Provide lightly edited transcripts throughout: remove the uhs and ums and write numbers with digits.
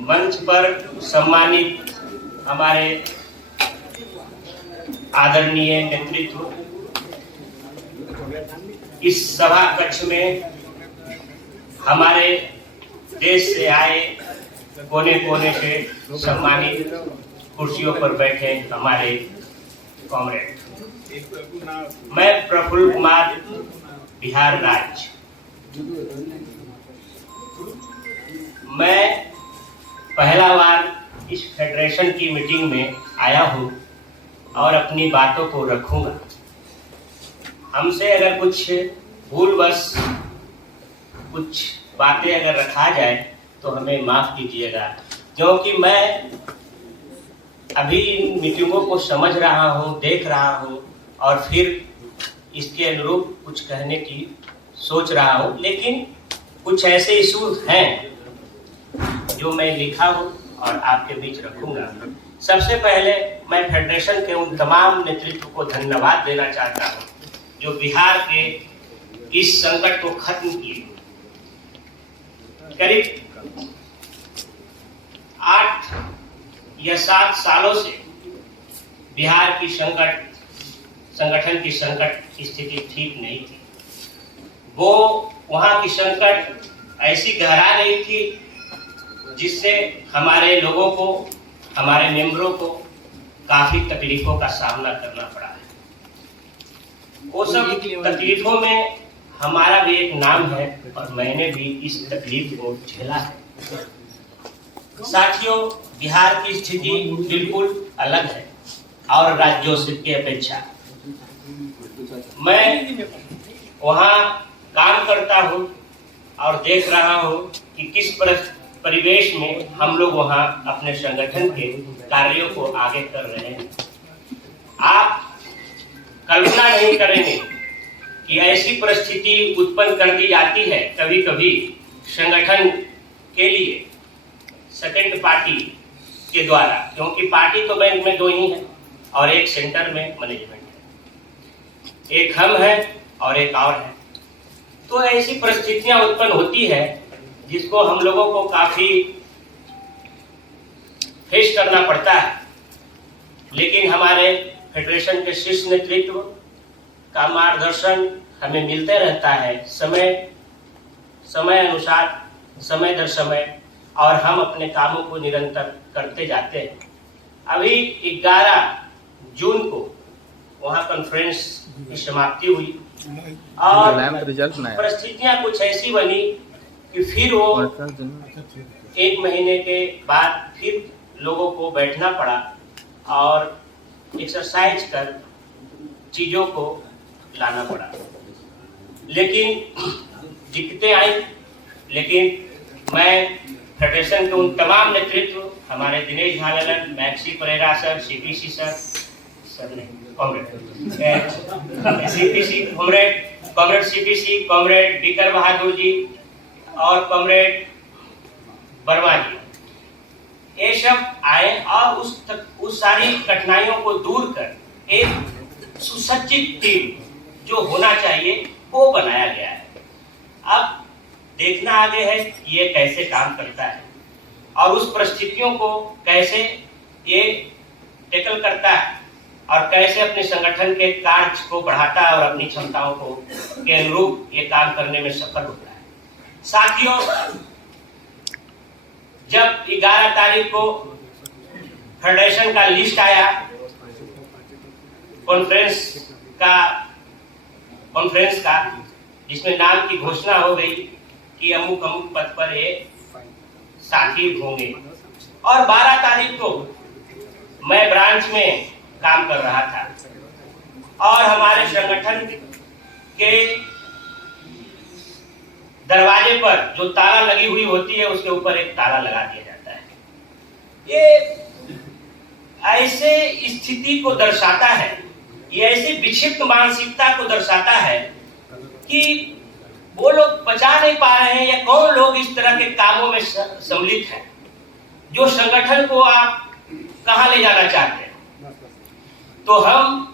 मंच पर सम्मानित हमारे आदरणीय नेतृत्व, इस सभा कक्ष में हमारे देश से आए कोने कोने से सम्मानित कुर्सियों पर बैठे हमारे कॉमरेड, मैं प्रफुल्ल कुमार, बिहार राज्य। मैं पहला बार इस फेडरेशन की मीटिंग में आया हूं और अपनी बातों को रखूंगा। हमसे अगर कुछ भूलवश कुछ बातें अगर रखा जाए तो हमें माफ कीजिएगा, क्योंकि मैं अभी इन मीटिंगों को समझ रहा हूं, देख रहा हूं और फिर इसके अनुरूप कुछ कहने की सोच रहा हूं। लेकिन कुछ ऐसे इशू हैं जो मैं लिखा हूं और आपके बीच रखूंगा। सबसे पहले मैं फेडरेशन के उन तमाम नेतृत्व को धन्यवाद देना चाहता हूं जो बिहार के इस संकट को खत्म किए। करीब 8 या 7 सालों से बिहार की संगठन की संकट स्थिति ठीक नहीं थी। वो वहां की संकट ऐसी गहरा गई थी जिससे हमारे लोगों को, हमारे मेंबरों को काफी तकलीफों का सामना करना पड़ा है। वो सब तकलीफों में हमारा भी एक नाम है और मैंने भी इस तकलीफ को झेला है। साथियों, बिहार की स्थिति बिल्कुल अलग है और राज्यों से की अपेक्षा। मैं वहां काम करता हूं और देख रहा हूं कि किस परिवेश में हम लोग वहां अपने संगठन के कार्यों को आगे कर रहे हैं। आप कल्पना नहीं करेंगे कि ऐसी परिस्थिति उत्पन्न कर दी जाती है कभी कभी संगठन के लिए सेकंड पार्टी के द्वारा, क्योंकि पार्टी तो बैंक में 2 ही है और एक सेंटर में मैनेजमेंट है, एक हम है और एक और है। तो ऐसी परिस्थितियां उत्पन्न होती है जिसको हम लोगों को काफी फेस करना पड़ता है। लेकिन हमारे फेडरेशन के शीर्ष नेतृत्व का मार्गदर्शन हमें मिलते रहता है समय अनुसार, समय दर समय, और हम अपने कामों को निरंतर करते जाते हैं। अभी 11 जून को वहां कॉन्फ्रेंस की समाप्ति हुई और परिस्थितियां कुछ ऐसी बनी कि फिर वो 1 महीने के बाद फिर लोगों को बैठना पड़ा और एक्सरसाइज कर चीजों को लाना पड़ा। लेकिन दिक्कतें आई, लेकिन मैं फेडरेशन के उन तमाम नेतृत्व, हमारे Dinesh Bhalgan, Maxie Perera sir, CPC sir comrade CPC, comrade Bikar Bahadur ji और कॉमरेड वर्मा जी, ये सब आए और उस सारी कठिनाइयों को दूर कर एक सुसज्जित टीम जो होना चाहिए वो बनाया गया है। अब देखना आगे है ये कैसे काम करता है और उस परिस्थितियों को कैसे ये टैकल करता है और कैसे अपने संगठन के कार्य को बढ़ाता है और अपनी क्षमताओं को के अनुरूप ये काम करने में सफल होता है। साथियों, जब 11 तारीख को फेडरेशन का लिस्ट आया, कॉन्फ्रेंस का जिसमें नाम की घोषणा हो गई कि अमुक अमुक पद पर ये साथी होंगे, और 12 तारीख को मैं ब्रांच में काम कर रहा था और हमारे संगठन के दरवाजे पर जो ताला लगी हुई होती है उसके ऊपर एक ताला लगा दिया जाता है। ये ऐसे स्थिति को दर्शाता है, ये ऐसी विक्षिप्त मानसिकता को दर्शाता है कि वो लोग पचा नहीं पा रहे हैं या कौन लोग इस तरह के कामों में सम्मिलित हैं जो संगठन को आप कहां ले जाना चाहते हैं। तो हम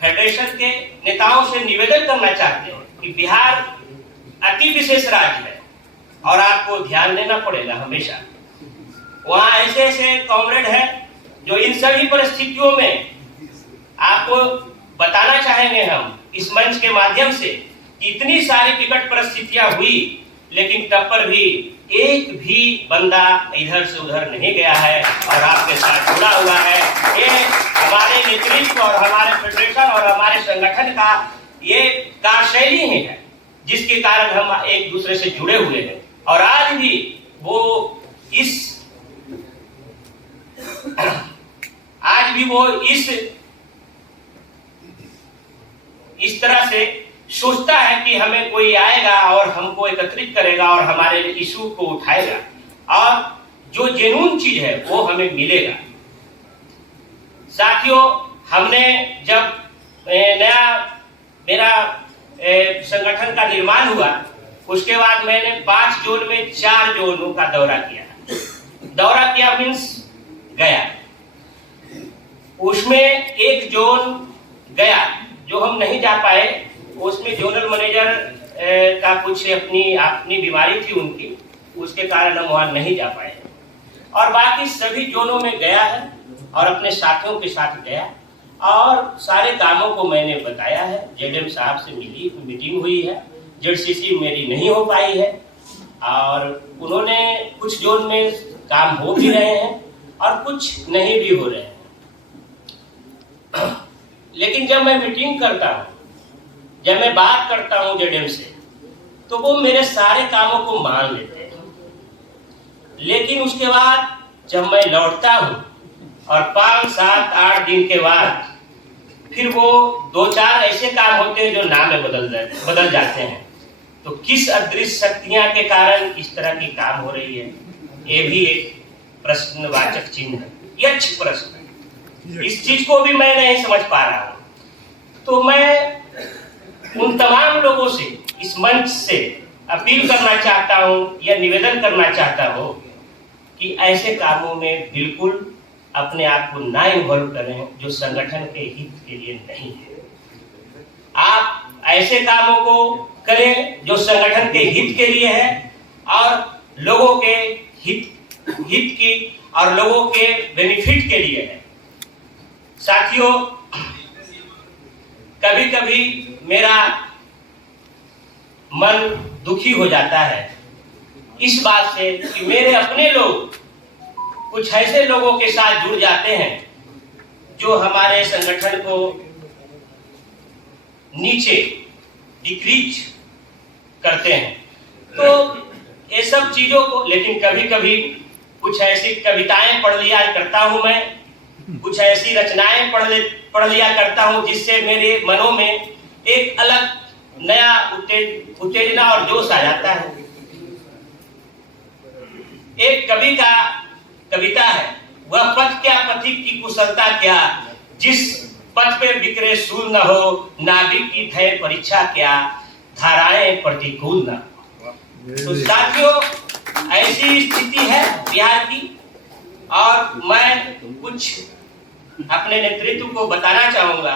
फेडरेशन के नेताओं से निवेदन करना चाहते हैं कि बिहार अति विशेष राज्य है और आपको ध्यान देना पड़ेगा हमेशा। वहां ऐसे ऐसे कॉमरेड हैं जो इन सभी परिस्थितियों में आपको बताना चाहेंगे हम इस मंच के माध्यम से कि इतनी सारी विकट परिस्थितियां हुई, लेकिन तब पर भी एक भी बंदा इधर से उधर नहीं गया है और आपके साथ जुड़ा हुआ है। ये हमारे नेतृत्व और हमारे फेडरेशन और हमारे संगठन का ये कार्यशैली ही है, जिसके कारण हम एक दूसरे से जुड़े हुए हैं। और आज भी वो इस तरह से सोचता है कि हमें कोई आएगा और हमको एकत्रित करेगा और हमारे इशू को उठाएगा और जो जेन्युइन चीज है वो हमें मिलेगा। साथियों, हमने जब मेरा संगठन का निर्माण हुआ, उसके बाद मैंने 5 जोन में 4 जोनों का दौरा किया मीन्स गया। उसमें एक जोन गया जो हम नहीं जा पाए, उसमें जोनल मैनेजर का कुछ अपनी बीमारी थी उनकी, उसके कारण हम वहां नहीं जा पाए। और बाकी सभी जोनों में गया है और अपने साथियों के साथ गया और सारे कामों को मैंने बताया है। जेडीएम साहब से मीटिंग हुई है, जेडसीसी मेरी नहीं हो पाई है और उन्होंने कुछ जोन में काम हो भी रहे हैं और कुछ नहीं भी हो रहे हैं। लेकिन जब मैं मीटिंग करता हूं, जब मैं बात करता हूं जेडीएम से, तो वो मेरे सारे कामों को मान लेते हैं। लेकिन उसके बाद जब मैं लौटता हूं और 5, 7, 8 दिन के बाद फिर वो 2-4 ऐसे काम होते हैं जो नाम में बदल जाते हैं। तो किस अदृश्य शक्तियां के कारण इस तरह की काम हो रही है, ये भी एक प्रश्नवाचक चिन्ह है, यक्ष प्रश्न है। इस चीज को भी मैं नहीं समझ पा रहा हूं। तो मैं उन तमाम लोगों से इस मंच से अपील करना चाहता हूं या निवेदन करना चाहता हूं कि ऐसे कामों में बिल्कुल अपने आप को ना इन्वॉल्व करें जो संगठन के हित के लिए नहीं है। आप ऐसे कामों को करें जो संगठन के हित के लिए है और लोगों के हित की और लोगों के बेनिफिट के लिए है। साथियों, कभी कभी मेरा मन दुखी हो जाता है इस बात से कि मेरे अपने लोग कुछ ऐसे लोगों के साथ जुड़ जाते हैं जो हमारे संगठन को नीचे डिक्रीज करते हैं। तो ये सब चीजों को, लेकिन कभी कभी कुछ ऐसी कविताएं पढ़ लिया करता हूं मैं, कुछ ऐसी रचनाएं पढ़ लिया करता हूं जिससे मेरे मनों में एक अलग नया उत्तेजना और जोश आ जाता है। एक कवि का कविता है, वह पथ क्या पथिक की कुशलता क्या, जिस पथ पे बिखरे सूर न हो, नाविक की भय परीक्षा क्या, धाराएं प्रतिकूल न। तो साथियों, ऐसी स्थिति है बिहार की और मैं कुछ अपने नेतृत्व को बताना चाहूंगा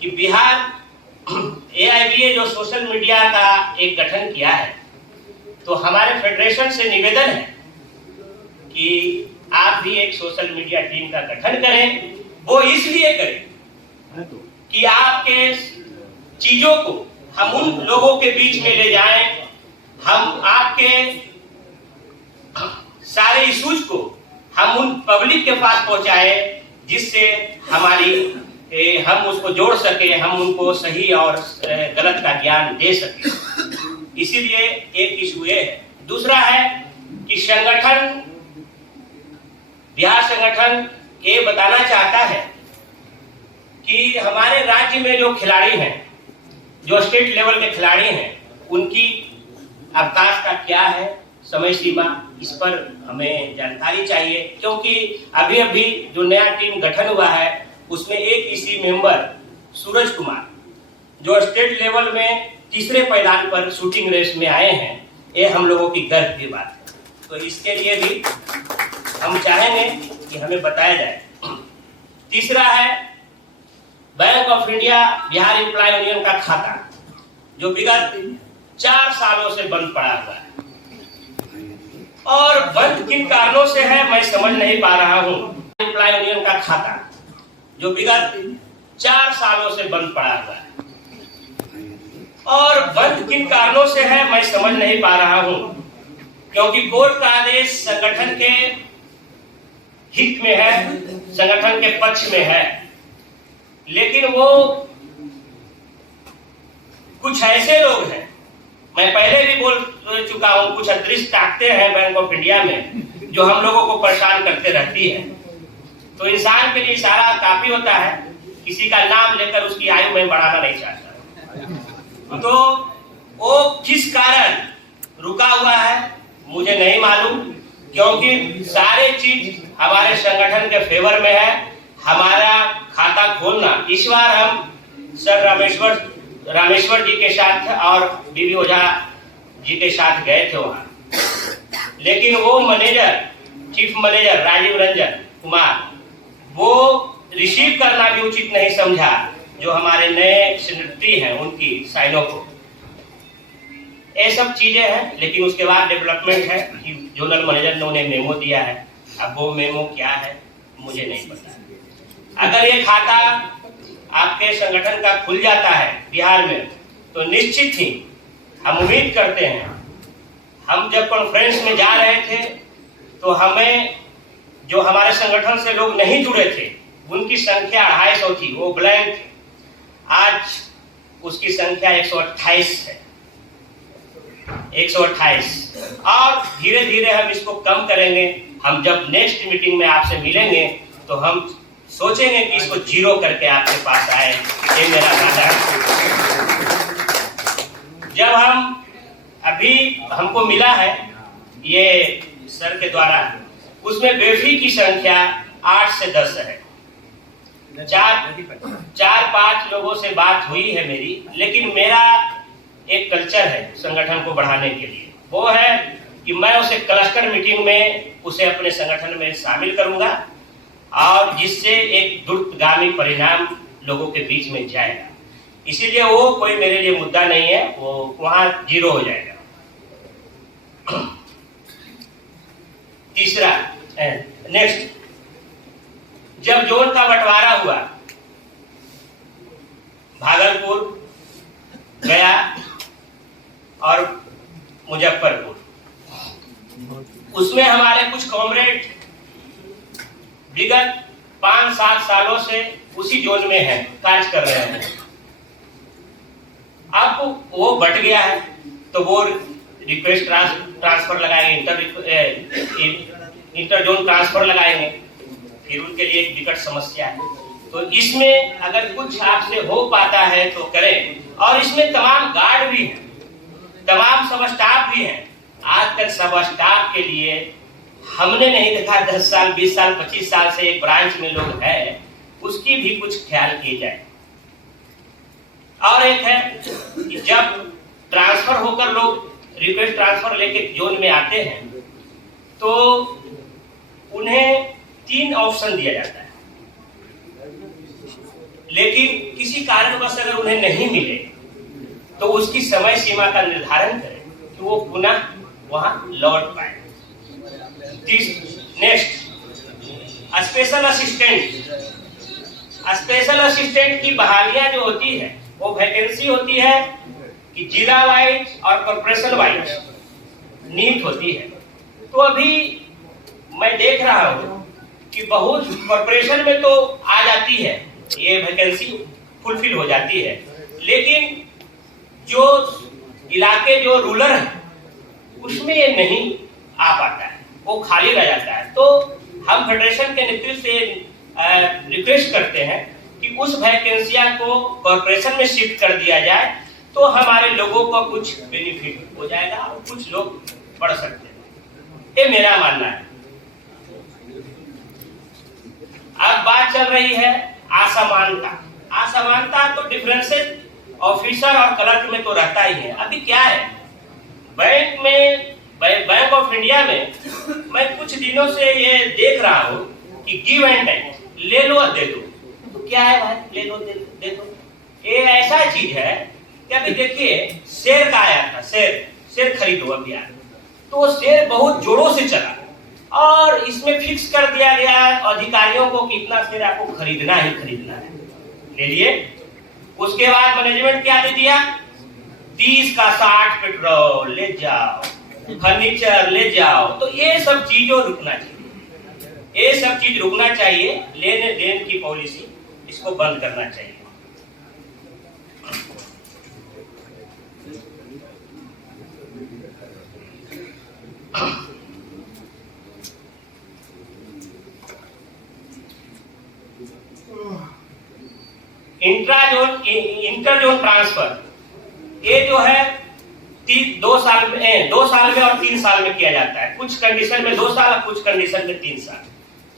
कि बिहार AIBA जो सोशल मीडिया का एक गठन किया है, तो हमारे फेडरेशन से निवेदन है कि आप भी एक सोशल मीडिया टीम का गठन करें। वो इसलिए करें कि आपके चीजों को हम उन लोगों के बीच में ले जाएं, हम आपके सारे इश्यूज को हम उन पब्लिक के पास पहुंचाए जिससे हम उसको जोड़ सके, हम उनको सही और गलत का ज्ञान दे सके। इसीलिए एक इशू ये है। दूसरा है कि बिहार संगठन ये बताना चाहता है कि हमारे राज्य में जो खिलाड़ी हैं, जो स्टेट लेवल के खिलाड़ी हैं, उनकी अवकाश का क्या है, समय सीमा, इस पर हमें जानकारी चाहिए। क्योंकि अभी जो नया टीम गठन हुआ है उसमें एक इसी मेंबर सूरज कुमार जो स्टेट लेवल में 3रे पायदान पर शूटिंग रेस में आए हैं, ये हम लोगों की गर्व की बात है। तो इसके लिए भी हम चाहेंगे कि हमें बताया जाए। तीसरा है bank of India Bihar employ union का खाता, जो विगत 4 सालों से बंद पड़ा हुआ है, और बंद किन कारणों से है मैं समझ नहीं पा रहा हूँ। एम्प्लॉय यूनियन का खाता जो विगत 4 सालों से बंद पड़ा हुआ है, और बंद किन कारणों से है मैं समझ नहीं पा रहा हूँ, क्योंकि कोर्ट का आदेश संगठन के हित में है, संगठन के पक्ष में है, लेकिन वो कुछ ऐसे लोग हैं, मैं पहले भी बोल चुका हूं, कुछ अदृश्य ताकतें हैं बैंक ऑफ इंडिया में जो हम लोगों को परेशान करते रहती है। तो इंसान के लिए इशारा काफी होता है, किसी का नाम लेकर उसकी आयु में बढ़ाना नहीं चाहता। तो वो किस कारण रुका हुआ है मुझे नहीं मालूम, क्योंकि सारे चीज हमारे संगठन के फेवर में है। हमारा खाता खोलना इस बार हम सर रामेश्वर जी के साथ और बीबी ओझा जी के साथ गए थे वहां, लेकिन वो manager, chief manager Rajiv Ranjan Kumar, वो रिसीव करना भी उचित नहीं समझा जो हमारे नए सेक्रेटरी हैं उनकी साइनों को। ये सब चीजें हैं, लेकिन उसके बाद डेवलपमेंट है कि जोनल मैनेजर ने उन्हें मेमो दिया है। अब वो मेमो क्या है मुझे नहीं पता। अगर ये खाता आपके संगठन का खुल जाता है बिहार में, तो निश्चित ही हम उम्मीद करते हैं, हम जब कॉन्फ्रेंस में जा रहे थे तो हमें जो हमारे संगठन से लोग नहीं जुड़े थे उनकी संख्या 250 थी, वो ब्लैंक थे। आज उसकी संख्या 128 है, 128, और धीरे धीरे हम इसको कम करेंगे। हम जब नेक्स्ट मीटिंग में आपसे मिलेंगे तो हम सोचेंगे कि इसको 0 करके आपके पास आए, ये मेरा वादा है। जब हम अभी हमको मिला है ये सर के द्वारा, उसमें बेफी की संख्या 8 से 10 है। 4-5 लोगों से बात हुई है मेरी, लेकिन मेरा एक कल्चर है संगठन को बढ़ाने के लिए, वो है कि मैं उसे क्लस्टर मीटिंग में उसे अपने संगठन में शामिल करूंगा, और जिससे एक द्रुतगामी परिणाम लोगों के बीच में जाएगा। इसीलिए वो कोई मेरे लिए मुद्दा नहीं है, वो वहां 0 हो जाएगा। तीसरा, नेक्स्ट, जब जोन का बंटवारा हुआ, भागलपुर, गया और मुजफ्फरपुर, उसमें हमारे कुछ कॉमरेड विगत 5-7 सालों से उसी जोन में हैं, कार्य कर रहे हैं। अब वो बट गया है तो वो रिक्वेस्ट ट्रांसफर लगाएंगे, इंटर जोन ट्रांसफर लगाएंगे, फिर उनके लिए एक विकट समस्या है। तो इसमें अगर कुछ आपसे हो पाता है तो करें, और इसमें तमाम गार्ड भी हैं, तमाम सब स्टाफ भी हैं। आज तक सब स्टाफ के लिए हमने नहीं देखा, 10 साल 20 साल 25 साल से एक ब्रांच में लोग हैं, उसकी भी कुछ ख्याल किए जाए। और एक है कि जब ट्रांसफर होकर लोग रिक्वेस्ट ट्रांसफर लेके जोन में आते हैं तो उन्हें 3 ऑप्शन दिया जाता है, लेकिन किसी कारणवश अगर उन्हें नहीं मिले तो उसकी समय सीमा का निर्धारण करें कि वो पुनः वहां लौट पाए। Next, special assistant. Special assistant की बहालियां जो होती है वो वैकेंसी होती है कि जिला वाइज और कॉर्पोरेशन वाइज नीट होती है। तो अभी मैं देख रहा हूं कि बहुत कॉर्पोरेशन में तो आ जाती है, ये वैकेंसी फुलफिल हो जाती है, लेकिन जो इलाके जो रूरल है उसमें ये नहीं आ पाता है, वो खाली रह जाता है। तो हम फेडरेशन के नेतृत्व से रिक्वेस्ट करते हैं कि उस वैकेंसियां को कॉर्पोरेशन में शिफ्ट कर दिया जाए, तो हमारे लोगों को कुछ बेनिफिट हो जाएगा और कुछ लोग बढ़ सकते हैं। ये मेरा मानना है। अब बात चल रही है असमानता। असमानता तो डिफरेंसेस ऑफिसर और क्लर्क में तो रहता ही है। अभी क्या है, बैंक में, बैंक ऑफ इंडिया में मैं कुछ दिनों से ये देख रहा हूँ कि गिव एंड टेक, ले लो और दे दो। तो क्या है भाई, ले लो दे दो। ये ऐसा चीज है कि अभी देखिए शेर का आया था, शेर खरीदो अब बिहार में, तो शेर बहुत जोरों से चला और इसमें फिक्स कर दिया गया अधिकारियों को कि इतना शेर आपको खरीदना ही खरीदना है, ले लिए। उसके बाद मैनेजमेंट क्या दे दिया, 30 का 60 पेट्रोल ले जाओ, फर्नीचर ले जाओ। तो ये सब चीजों रुकना चाहिए, ये सब चीज रुकना चाहिए। लेने देन की पॉलिसी इसको बंद करना चाहिए। इंटर जोन ट्रांसफर, ये जो है 2 साल में और 3 साल में किया जाता है। कुछ कंडीशन में 2 साल, कुछ कंडीशन में 3 साल।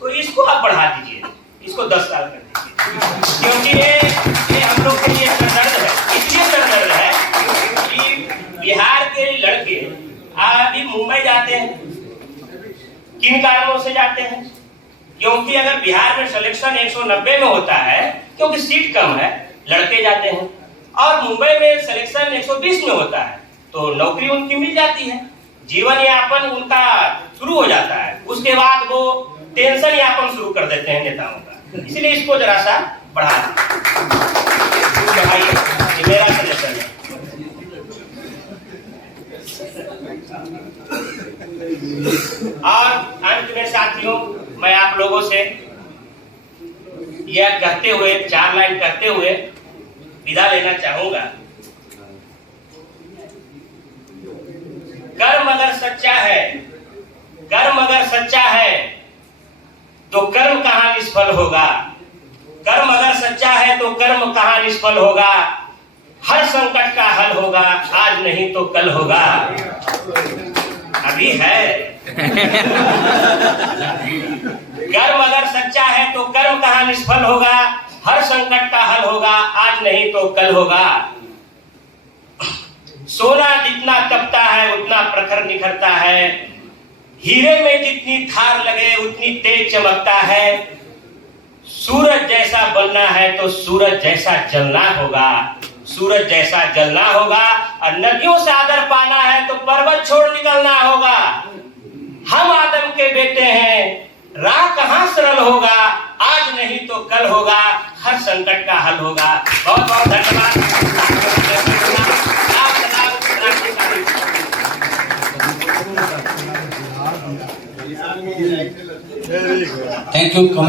तो इसको आप बढ़ा दीजिए, इसको 10 साल कर दीजिए, क्योंकि ये हम लोग के लिए सरदर्द है। इसलिए सरदर्द है कि बिहार के लड़के अभी मुंबई जाते हैं, किन कारणों से जाते हैं? क्योंकि अगर बिहार में सिलेक्शन 190 में होता है, क्योंकि सीट कम है, लड़के जाते हैं, और मुंबई में सिलेक्शन 120 में होता है, तो नौकरी उनकी मिल जाती है, जीवन यापन उनका शुरू हो जाता है। उसके बाद वो टेंशन यापन शुरू कर देते हैं नेताओं का। इसलिए इसको जरा सा बढ़ा बढ़ाइए, ये मेरा सजेशन है। और अंत में साथियों, मैं आप लोगों से यह कहते हुए 4 लाइन कहते हुए विदा लेना चाहूंगा। कर्म अगर सच्चा है तो कर्म कहां निष्फल होगा। कर्म अगर सच्चा है तो कर्म कहां निष्फल होगा। हर संकट का हल होगा, आज नहीं तो कल होगा। अभी है। कर्म अगर सच्चा है तो कर्म कहां निष्फल होगा। हर संकट का हल होगा, आज नहीं तो कल होगा। सोना जितना तपता है उतना प्रखर निखरता है। हीरे में जितनी धार लगे उतनी तेज चमकता है। सूरज जैसा बनना है तो सूरज जैसा जलना होगा। सूरज जैसा जलना होगा। और नदियों से आदर पाना है तो पर्वत छोड़ निकलना होगा। हम आदम के बेटे हैं, राह कहां सरल होगा। आज नहीं तो कल होगा, हर संकट का हल होगा। बहुत बहुत धन्यवाद। Thank you.